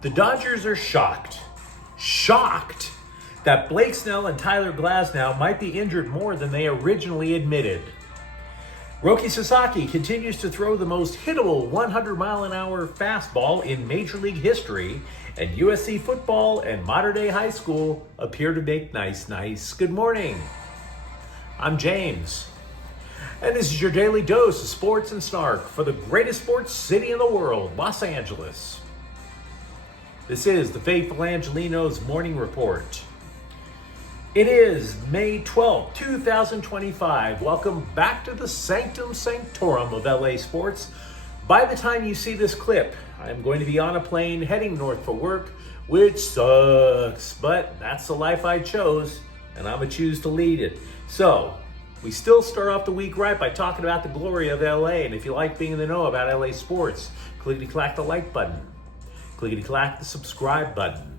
The Dodgers are shocked that Blake Snell and Tyler Glasnow might be injured more than they originally admitted. Roki Sasaki continues to throw the most hittable 100-mile-an-hour fastball in Major League history, and USC football and modern-day high school appear to make nice. Good morning. I'm James, and this is your daily dose of sports and snark for the greatest sports city in the world, Los Angeles. This is the faithful Angelenos Morning Report. It is May 12th, 2025. Welcome back to the Sanctum Sanctorum of LA sports. By the time you see this clip, I'm going to be on a plane heading north for work, which sucks, but that's the life I chose, and I'm going to choose to lead it. So, we still start off the week right by talking about the glory of LA, and if you like being in the know about LA sports, clickety-clack the like button. Clickety-clack the subscribe button.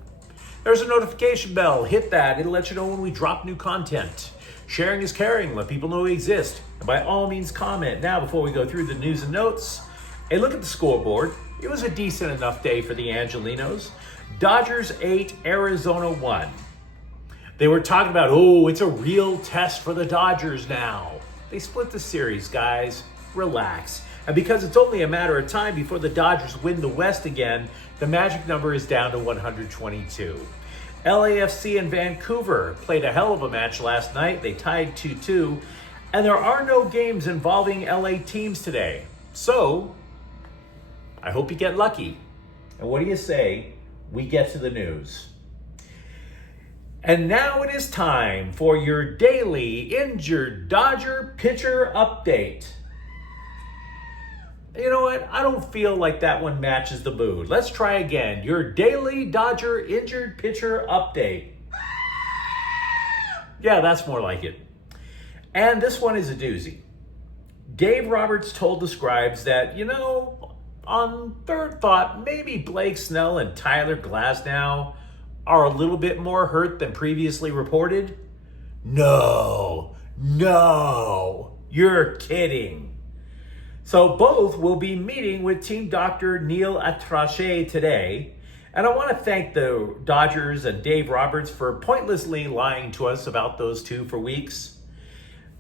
There's a notification bell. Hit that. It'll let you know when we drop new content. Sharing is caring. Let people know we exist. And by all means, comment. Now, before we go through the news and notes, a look at the scoreboard. It was a decent enough day for the Angelenos. Dodgers 8, Arizona 1. They were talking about, it's a real test for the Dodgers now. They split the series, guys. Relax. And because it's only a matter of time before the Dodgers win the West again, the magic number is down to 122. LAFC and Vancouver played a hell of a match last night. They tied 2-2. And there are no games involving LA teams today. So, I hope you get lucky. And what do you say? We get to the news. And now it is time for your daily injured Dodger pitcher update. You know what? I don't feel like that one matches the mood. Let's try again. Your daily Dodger injured pitcher update. Yeah, that's more like it. And this one is a doozy. Dave Roberts told the scribes that, on third thought, maybe Blake Snell and Tyler Glasnow are a little bit more hurt than previously reported. No, you're kidding. So both will be meeting with team doctor Neil Atrache today. And I want to thank the Dodgers and Dave Roberts for pointlessly lying to us about those two for weeks.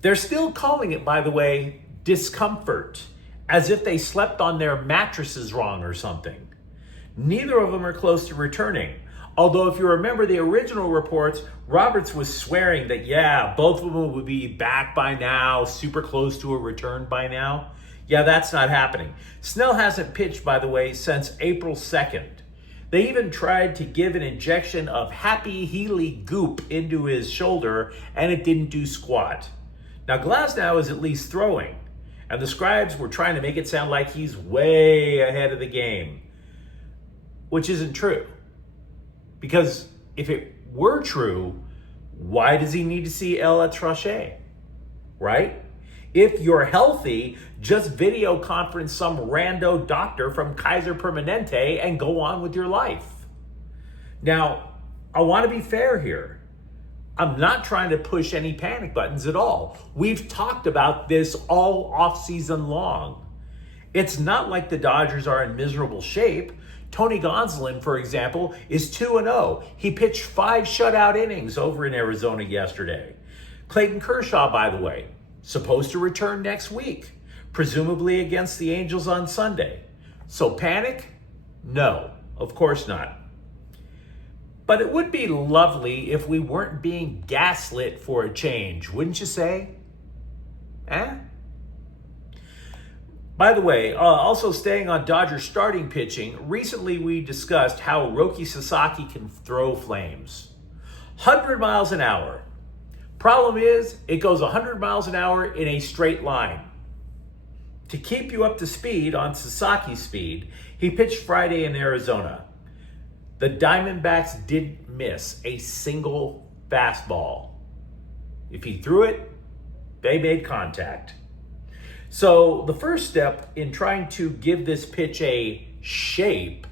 They're still calling it, by the way, discomfort, as if they slept on their mattresses wrong or something. Neither of them are close to returning. Although if you remember the original reports, Roberts was swearing that, both of them would be back by now, super close to a return by now. Yeah, that's not happening. Snell hasn't pitched, by the way, since April 2nd. They even tried to give an injection of Happy Healy goop into his shoulder, and it didn't do squat. Now, Glasnow is at least throwing, and the scribes were trying to make it sound like he's way ahead of the game, which isn't true. Because if it were true, why does he need to see El Atrache, right? If you're healthy, just video conference some rando doctor from Kaiser Permanente and go on with your life. Now, I want to be fair here. I'm not trying to push any panic buttons at all. We've talked about this all offseason long. It's not like the Dodgers are in miserable shape. Tony Gonsolin, for example, is 2-0. He pitched 5 shutout innings over in Arizona yesterday. Clayton Kershaw, by the way, supposed to return next week, presumably against the Angels on Sunday. So panic? No, of course not. But it would be lovely if we weren't being gaslit for a change, wouldn't you say? By the way, also staying on Dodger starting pitching, recently we discussed how Roki Sasaki can throw flames. 100 miles an hour. Problem is, it goes 100 miles an hour in a straight line. To keep you up to speed on Sasaki's speed, he pitched Friday in Arizona. The Diamondbacks didn't miss a single fastball. If he threw it, they made contact. So the first step in trying to give this pitch a shape,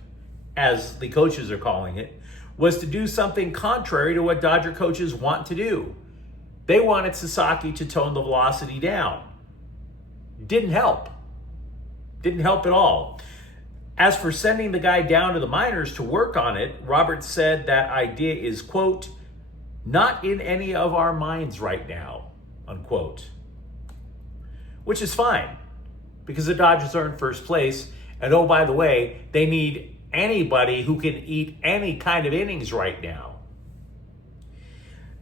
as the coaches are calling it, was to do something contrary to what Dodger coaches want to do. They wanted Sasaki to tone the velocity down. Didn't help. Didn't help at all. As for sending the guy down to the minors to work on it, Roberts said that idea is, quote, not in any of our minds right now, unquote. Which is fine, because the Dodgers are in first place. And oh, by the way, they need anybody who can eat any kind of innings right now.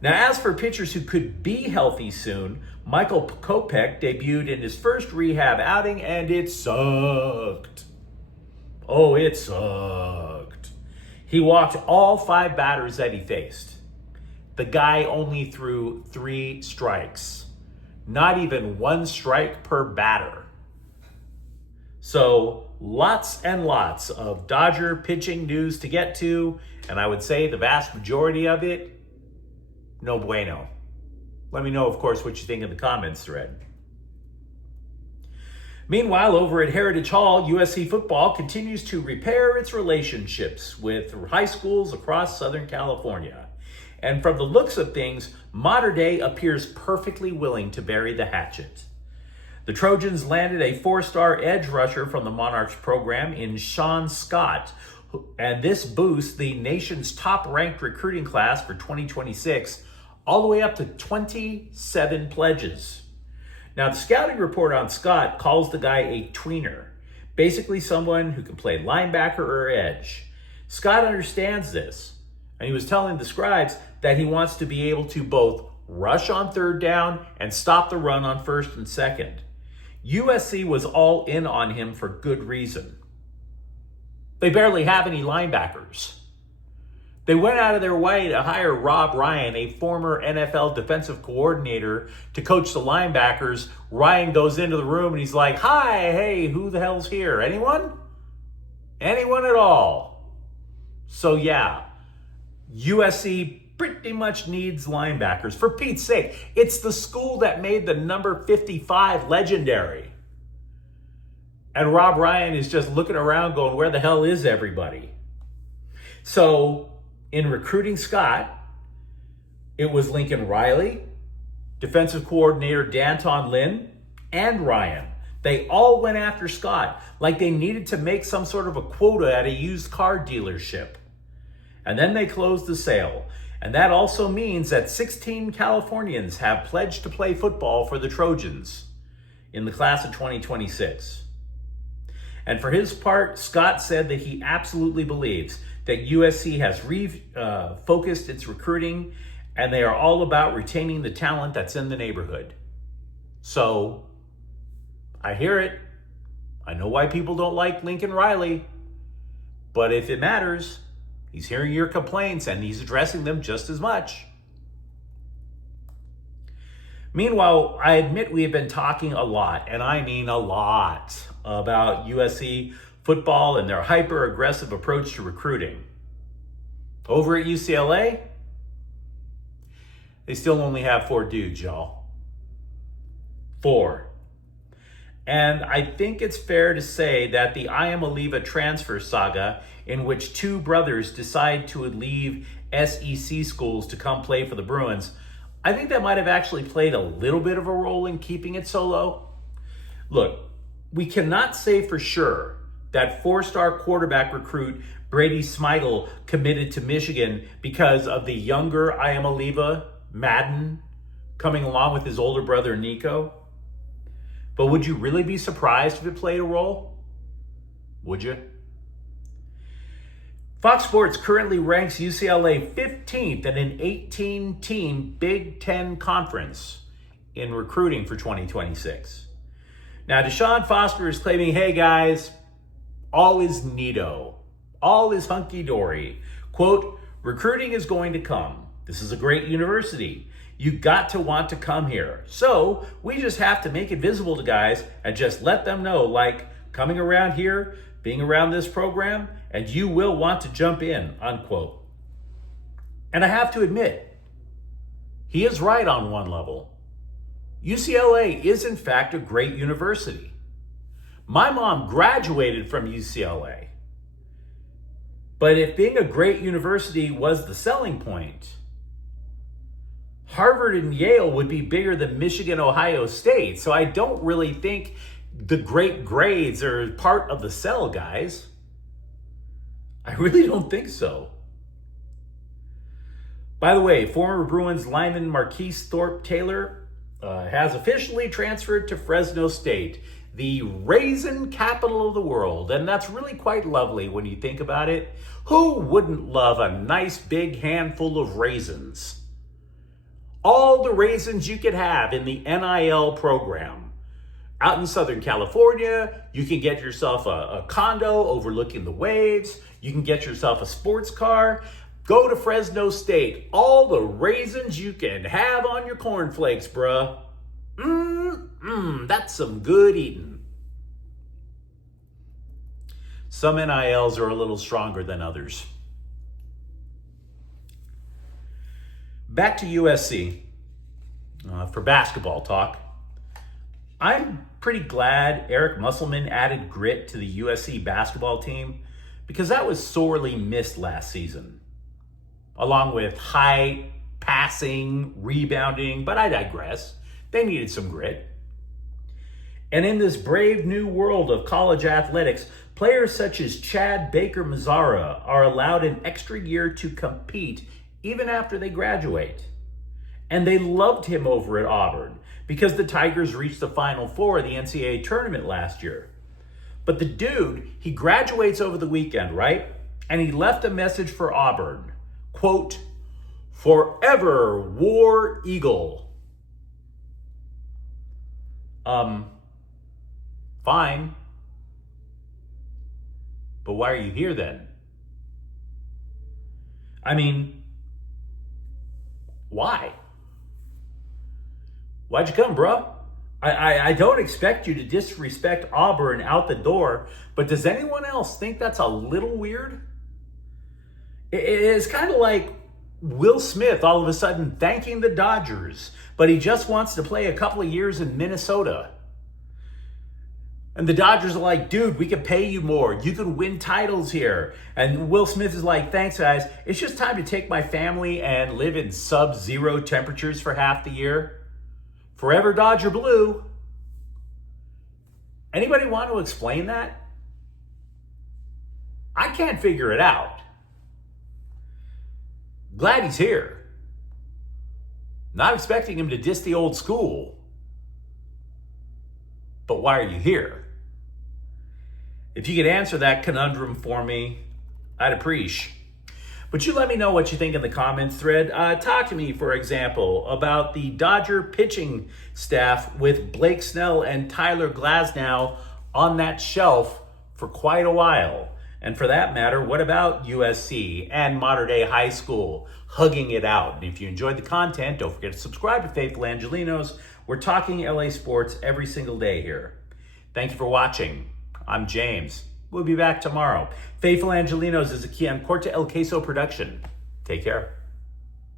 Now, as for pitchers who could be healthy soon, Michael Kopech debuted in his first rehab outing, and it sucked. Oh, it sucked. He walked all 5 batters that he faced. The guy only threw 3 strikes. Not even 1 strike per batter. So, lots and lots of Dodger pitching news to get to, and I would say the vast majority of it, no bueno. Let me know, of course, what you think in the comments thread. Meanwhile, over at Heritage Hall, USC football continues to repair its relationships with high schools across Southern California. And from the looks of things, Mater Dei appears perfectly willing to bury the hatchet. The Trojans landed a 4-star edge rusher from the Monarchs program in Sean Scott, and this boosts the nation's top-ranked recruiting class for 2026 all the way up to 27 pledges. Now, the scouting report on Scott calls the guy a tweener, basically someone who can play linebacker or edge. Scott understands this, and he was telling the scribes that he wants to be able to both rush on 3rd down and stop the run on 1st and 2nd. USC was all in on him for good reason. They barely have any linebackers. They went out of their way to hire Rob Ryan, a former NFL defensive coordinator, to coach the linebackers. Ryan goes into the room and he's like, hi, hey, who the hell's here? Anyone? Anyone at all? So yeah, USC pretty much needs linebackers. For Pete's sake, it's the school that made the number 55 legendary. And Rob Ryan is just looking around going, where the hell is everybody? So in recruiting Scott, it was Lincoln Riley, defensive coordinator Danton Lynn, and Ryan. They all went after Scott like they needed to make some sort of a quota at a used car dealership. And then they closed the sale. And that also means that 16 Californians have pledged to play football for the Trojans in the class of 2026. And for his part, Scott said that he absolutely believes that USC has refocused its recruiting, and they are all about retaining the talent that's in the neighborhood. So, I hear it. I know why people don't like Lincoln Riley, but if it matters, he's hearing your complaints and he's addressing them just as much. Meanwhile, I admit we have been talking a lot, and I mean a lot, about USC football and their hyper-aggressive approach to recruiting. Over at UCLA, they still only have 4 dudes, y'all. 4. And I think it's fair to say that the Iamaleava transfer saga, in which 2 brothers decide to leave SEC schools to come play for the Bruins, I think that might have actually played a little bit of a role in keeping it so low. Look, we cannot say for sure that 4-star quarterback recruit Brady Smigel committed to Michigan because of the younger Iamaleava, Madden, coming along with his older brother Nico. But would you really be surprised if it played a role? Would you? Fox Sports currently ranks UCLA 15th in an 18-team Big Ten conference in recruiting for 2026. Now, Deshaun Foster is claiming, hey guys, all is neato. All is hunky-dory. Quote, recruiting is going to come. This is a great university. You got to want to come here. So we just have to make it visible to guys and just let them know, like, coming around here, being around this program, and you will want to jump in, unquote. And I have to admit, he is right on one level. UCLA is in fact a great university. My mom graduated from UCLA. But if being a great university was the selling point, Harvard and Yale would be bigger than Michigan, Ohio State. So I don't really think the great grades are part of the sell, guys. I really don't think so. By the way, former Bruins lineman Marquise Thorpe Taylor has officially transferred to Fresno State, the raisin capital of the world. And that's really quite lovely when you think about it. Who wouldn't love a nice big handful of raisins? All the raisins you could have in the NIL program. Out in Southern California, you can get yourself a condo overlooking the waves. You can get yourself a sports car. Go to Fresno State. All the raisins you can have on your cornflakes, bruh. That's some good eating. Some NILs are a little stronger than others. Back to USC for basketball talk. I'm pretty glad Eric Musselman added grit to the USC basketball team because that was sorely missed last season, along with high passing, rebounding, but I digress. They needed some grit. And in this brave new world of college athletics, players such as Chad Baker-Mazara are allowed an extra year to compete even after they graduate. And they loved him over at Auburn because the Tigers reached the Final Four of the NCAA tournament last year. But the dude, he graduates over the weekend, right? And he left a message for Auburn. Quote, "Forever War Eagle." Fine. But why are you here then? I mean, why? Why'd you come, bro? I don't expect you to disrespect Auburn out the door, but does anyone else think that's a little weird? It's kind of like Will Smith all of a sudden thanking the Dodgers, but he just wants to play a couple of years in Minnesota. And the Dodgers are like, dude, we could pay you more. You could win titles here. And Will Smith is like, thanks, guys. It's just time to take my family and live in sub-zero temperatures for half the year. Forever Dodger Blue. Anybody want to explain that? I can't figure it out. Glad he's here. Not expecting him to diss the old school. But why are you here? If you could answer that conundrum for me, I'd appreciate. But you let me know what you think in the comments thread. Talk to me, for example, about the Dodger pitching staff with Blake Snell and Tyler Glasnow on that shelf for quite a while. And for that matter, what about USC and modern day high school hugging it out? And if you enjoyed the content, don't forget to subscribe to Faithful Angelenos. We're talking LA sports every single day here. Thank you for watching. I'm James. We'll be back tomorrow. Faithful Angelenos is a Kian Corte El Queso production. Take care.